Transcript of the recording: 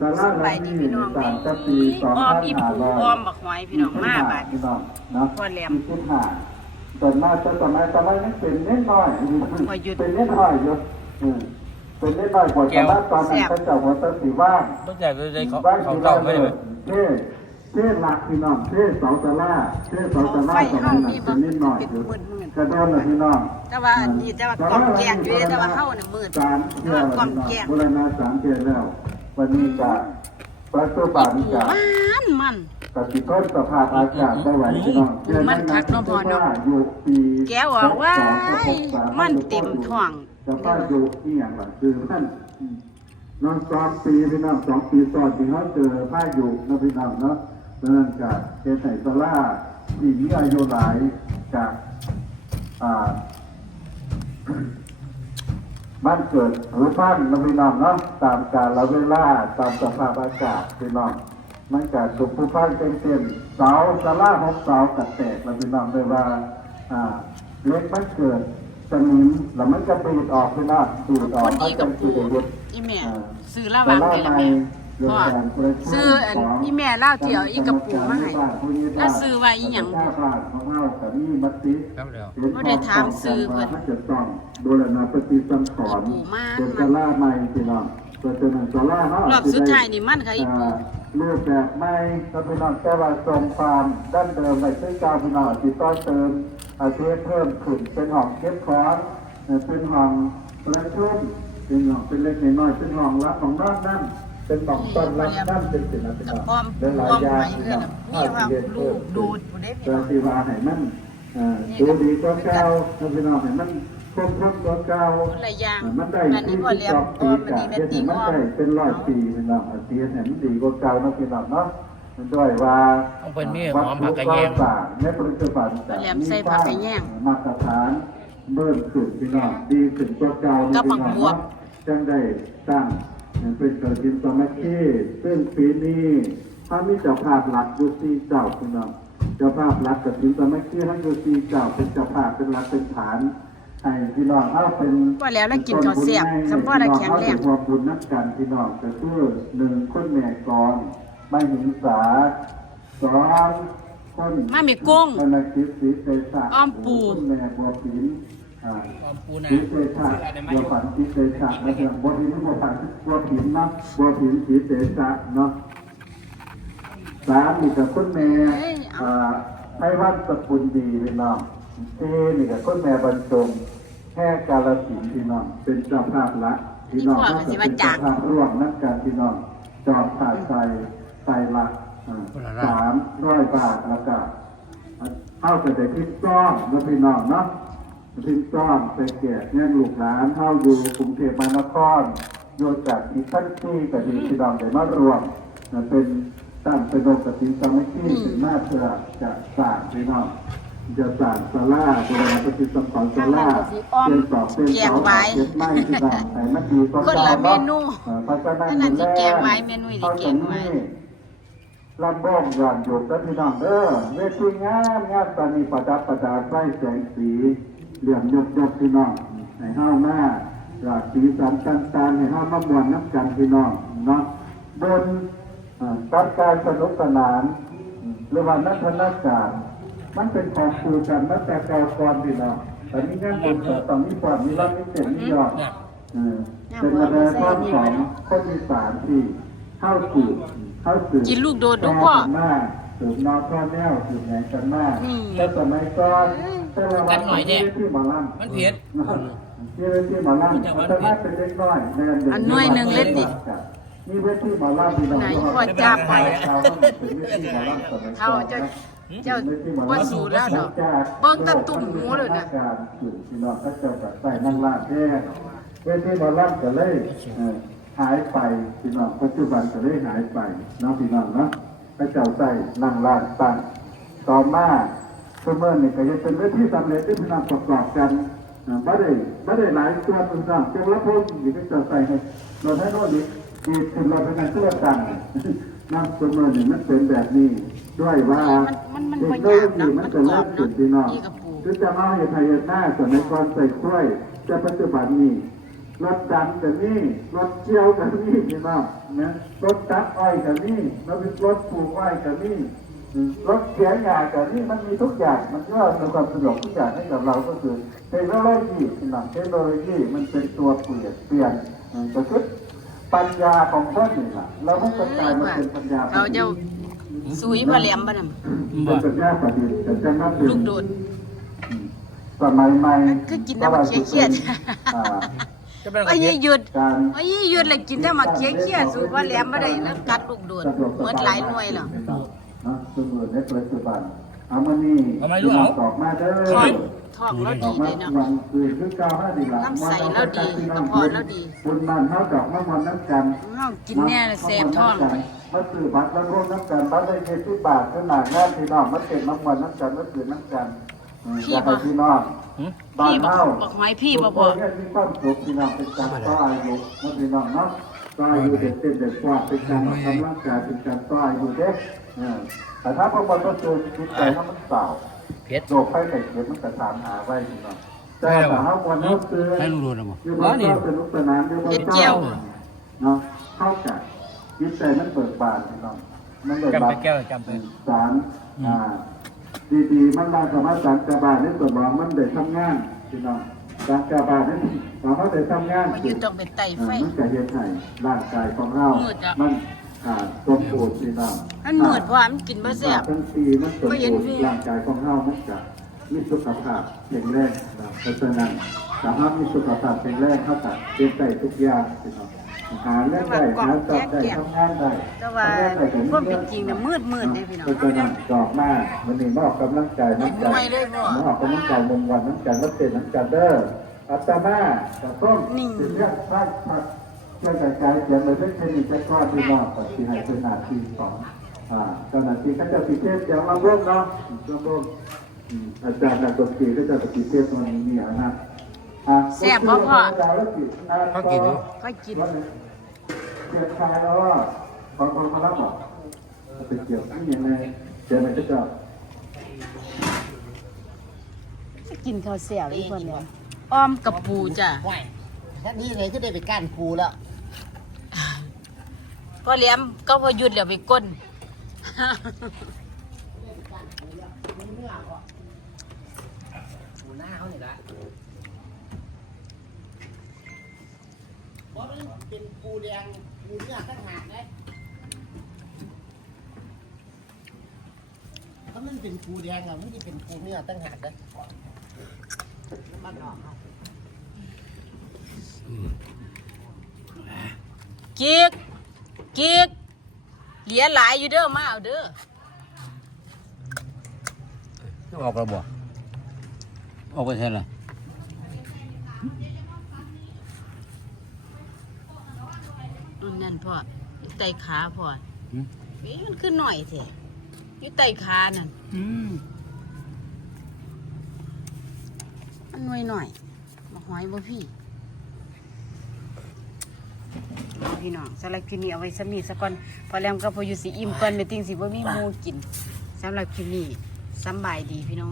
สบายดีพี่น้องนี่อ้อมอีปูอ้อมบักหอยพี่น้องมาบาดพ่อแหลมส่วนมากตอนนั้นยังเป็นเล็กน้อยเป็นเล็กน้อยอยู่เป็นเล็กน้อยกว่าตอนนั้นเขาเจ้าหัวตะสีว่างไม่ใช่เลยเขาเก่าไม่เลยเท่หลักพี่น้องเท่เสาตะล่าตอนนั้นเป็นนิดหน่อยอยู่กระโดดเลยพี่น้องแต่ว่านี่แต่ว่ากล่อมแกงอยู่แต่ว่าเฮาเนี่ยมืดแต่ว่ากล่อมแกงโบราณสารเกลแล้ววันนี้จะปัจจุบันจะมันปฏิทนสภาพอากาศได้ไหวพี่น้องมันคักน้องพอเนาะแกบอกว่ามันเต็มท้องจะป้าอยู่นี่อย่างไรคือท่านน้อง2 ปีพี่น้อง2 ปีซ้อนที่เขาเจอป้าอยู่นะพี่น้องเนาะเนื่องจากเกษตรสลาที่มีอายุหลายจากบ้านเกิดหรือบ้านนะพี่น้องเนาะตามกาลเวลาตามสภาพอากาศพี่น้องมันเกิดสุขผู้พันเต็มเสาสลา6 เสากัดแตกนะพี่น้องเลยว่าเล็กมันเกิดสนิมแล้วมันจะปีดออกพี่น้องปีดออกมันกับปูอีแม่ซื้อละวางได้ละแม่พ่อซื้ออีแม่เล่าเกี่ยวอีกับปูมาให้แล้วซื้อว่าอีหยังบ่ได้ถามซื้อเพิ่นโบราณปฏิสังขรณ์เป็นสลาใหม่พี่น้องเป็นสลาเนาะรอบสุดท้ายนี่มันค่ะอีปูรูปแบบใหม่ก็พี่น้องแต่ว่าทรงความดั้งเดิมในซึ่งการพี่น้องที่ต้อนเติมอาเทเพิ่มขึ้นเป็นห้องเก็บของเป็นห้องประชุมเป็นห้องเป็นเล็กน้อยเป็นห้องรับของบ้านนั่นเป็นห้องต้อนรับนั่นเป็นสิ่งนั้นเป็นเป็นหลายอย่างพี่น้องถ้าเรียนเพิ่มดูดแต่ที่ว่าให้มันดูดีก็เก่าพี่น้องให้มันครบตัวเก่ามันได้ที่2 ปีกันเห็นมันได้เป็น100 ปีพี่น้องอาเทียนเห็นดีกว่าเก่านะพี่น้องเนาะด้วยว่าหอมผักกระแยงในปัจจุบันมาตรฐานเบิ่มขึ้นพี่น้องดีขึ้นกว่าเก่าพี่น้องจังได้ตั้งเป็นกฐินสามัคคีซึ่งปีนี้ถ้ามีเจ้าภาพหลักอยู่4 เจ้าพี่น้องเจ้าภาพหลักกฐินสามัคคีให้อยู่4 เจ้าเป็นเจ้าภาพเป็นหลักเป็นฐานให้พี่น้องเอาเป็นว่าแล้วกินข้าวเสียบสำพ่อละแข็งแรงความบุญนักกันพี่น้องก็คือ1คนแม่กรไม่หิงสา2คนมามีกุ้งนคิดสีเตชะอ้อมปูแม่บัวผินสีเตชะบัวผันสีเตชะแล้วอย่างบัวผินบัวผันบัวผินเนาะบัวผินสีเตชะเนาะ3นี่กับคุณแม่ให้วัดสกุลดีพี่น้อง4นี่กับคุณแม่บรรจงแค่กาลสินพี่น้องเป็นเจ้าภาพละพี่น้องก็เป็นเจ้าภาพร่วมนักการพี่น้องจอบขาดใจละ300 บาทแล้วก็เข้าไปได้พิมพ์ซ่อมแล้วพี่น้องเนาะพิมพ์ซ่อมไปแก่เนี่ยลูกหลานเข้าอยู่กรุงเทพมหานครโยจากอีกท่านที่กับดีพี่น้องได้มารวมเป็นตั้งเป็นองค์กฐินสามัคคีเป็นหน้าเพื่อจะสร้างพี่น้องจะสร้างศาลาโบราณปฏิสังขรณ์ศาลาเป็นต่อเป็นเสาเป็นไม้ที่ดังแต่มันดีก็คนละเมนูเพราะฉะนั้นที่แกงไว้เมนูที่แกงไว้ลำบ้องย้อนอยู่กับพี่น้องเวทีงานตอนนี้ประดับประดาไฟแสงสีเหลี่ยมยกพี่น้องในห้าวหน้าราศีสันต่างๆในห้าวมะม่วงน้ำกันพี่น้องเนาะบนการสนุกสนานหรือว่านักนักการมันเป็นของครูกันตั้งแต่เก่าก่อนพี่น้องแต่นี้งานบุญตอนนี้ก่อนมีรับมีเศษมียอดเป็นมาได้ข้อของคนอีสานที่เข้าสู่กินลูกโดดลูกพ่อสืบนอพ่อแนวสืบแหนกันมากแต่สมัยก่อนกันหน่อยเนี่ยมันเพี้ยนที่หมอลำแต่ถ้าเป็นเล็กน้อยอันน้อยหนึ่งเล็กดิมีเวทีหมอลำที่ไหนพ่อจับไปเขาเจ้าว่าสูดแล้วเนาะเบิ้งตะตุ่มหูเลยนะพี่น้องก็จะใส่นั่งลาดแท้เวทีหมอลำก็เลยหายไปพี่น้องปัจจุบันก็เลยหายไปน้องพี่น้องเนาะพระเจ้าใส่นั่งลานตั้งต่อมาเมื่อนี่ก็ยังเป็นเรื่องที่สำเร็จที่พี่น้องประกอบกันไม่ได้หลายตัวพี่น้องเจ้าละพงศ์ที่พระเจ้าใส่ให้เราให้โน่นดีถึงเราเป็นการเชื่อตั้งนั่งเมื่อนี่มันเป็นแบบนี้ด้วยว่าเด็กน้อยนี่มันจะเลิกขึ้นพี่น้องคือจะมาเหตุหน้าสมัยก่อนใส่กล้วยแต่ปัจจุบันนี้ รถดันกับนี่รถเจียวกับนี่พี่น้องนะรถตัดอ้อยกับนี่แล้วเป็นรถปลูกอ้อยกับนี่รถเสียงากับนี่มันมีทุกอย่างมันก็มีความสะดวกทุกอย่างให้กับเราก็คือเทคโนโลยีพี่น้องเทคโนโลยีมันเป็นตัวเปลี่ยนก็คือปัญญาของคนนี่แหละเราไม่ต้องการมันเป็นปัญญา เขาจะสุยพอแหลมบ่นำ เป็นปัญญาประดิษฐ์แต่จะมาเป็น ลูกโดด สมัยใหม่ คือกินแต่มาเครียด จะเป็น ไอ้ ไง ยี่หยุด การ ไอ้ยี่หยุดเลยกินแต่มาเครียดสุยพอแหลมบ่ได้แล้วกัดลูกโดดหมดหลายหน่วยแล้ว สมุนในปัจจุบันเอามานี่ออกมาเด้อ ท้องเรา อ ดี อกมา เลยเนาะ วันคืนคือเก้าห้าดีหลัง น้ำใสเราดีกระเพาะเราดี บุญมันเท่าดอกมะมันน้ำกัน เฮากินแน่เลยแสบท้อง มาซื้อบัตรแล้วร่วมน้ำกันบัตรได้เงินที่บาทขนาดงานพี่น้องมาเป็นน้ำมันน้ำกันมาซื้อน้ำกันอยากให้พี่น้องบ้าน พี่บอก เฮา บอกหอยพี่บ่ ทุก บ่ คนเนี่ยมีความสุขพี่น้องเป็นการต่ออายุมันพี่น้องเนาะต่ออายุเด็กเป็นเด็กกว่าเป็นการออกกำลังกายเป็นการต่ออายุเด็กแต่ถ้าพอมันก็เจอจิตใจมันเศร้า เผ็ด โรคไข้ไข้เจ็บมันก็ถามหาไว้พี่น้องแต่ถ้าหากวันนี้ซื้อ ให้ลุงดูนะมั้ง อยู่บนเจ้าสนุกสนานอยู่บนเจ้าเนาะเข้าใจจิตใจมันเบิกบานพี่น้องมันเบิก จำ บา ไป น แก้วจำไป สารดีๆมันมาสามารถสารกระบาดในสมองมันได้ทำงานพี่น้องสารกระบาดนี่สามารถได้ทำงาน มันอยู่ต้องเป็นไตไฟ มันจะเฮ็ดให้ร่างกายของเรา มืดอะ มันสมบูรณ์พี่น้อง มันมืดเพราะว่ามันกินบ่แซ่บ ทั้งปีมันสมบูรณ์ร่างกายของเรามันจะมีสุขภาพแข็งแรงนะเพราะฉะนั้นสามารถมีสุขภาพแข็งแรงเท่ากับเป็นได้ทุกอย่างพี่น้องหาเรื่องได้หาจอบได้ทำงานได้ แต่ว่าความเป็นจริงน่ะมืดเด้พี่น้อง เพราะฉะนั้นดอกมาวันนี้มาออกกำลังกายน้ำใจ หน่วยเลยพ่อ มาออกกำลังกายมงวันน้ำใจมาเต้นน้ำใจเด้ออัตมาแต่ต้น นิ่ง สิ่งเรื่องสร้างผักช่วยกระจายเสียงเลยเพื่อเทคนิคจะก้อนที่นอกแต่ที่ให้เป็นหน้าที่ของเจ้าหน้าที่ก็จะพิเศษเสียงลำวงเนาะลำวงอาจารย์นักดนตรีก็จะพิเศษตัวนี้มีนะ แซ่บบ่พ่อ เขากินอยู่ ค่อยกิน เกี่ยวชายแล้วว่าบางคนมารับบอกไปเกี่ยวนี่ยังไงเดี๋ยวมันก็จะ จะกินข้าวแซ่บอีกคนเนี่ยอ้อมกับปูจ้ะ ไหวท่านนี้เลยก็ได้ไปก้านปูแล้ว พอแหลมก็พอหยุดแล้วไปก้น ปูหน้าเขานี่ละเพราะมันเป็นปูแดงปูเนื้อตั้งหากเลยถ้ามันเป็นปูแดงอ่ะมันจะเป็นปูเนื้อตั้งหากเลยน้ำมันออกเอา กิกเหลียหลายอยู่เด้อมาเอาเด้อ ออกระบบออกไปเท่าไหร่ นั่นพ่ออยู่ไตขาพ่อมันคือหน่อยแท้อยู่ไตขานั่นมันหน่อยมาหอยบ่พี่พี่น้องสำหรับคลิปนี้เอาไว้สำนีสักก่อนพอแล้วก็พออยู่สิอิ่มก่อนไม่ติ้งสิบ่มีหมูกินสำหรับคลิปนี้สำบายดีพี่น้อง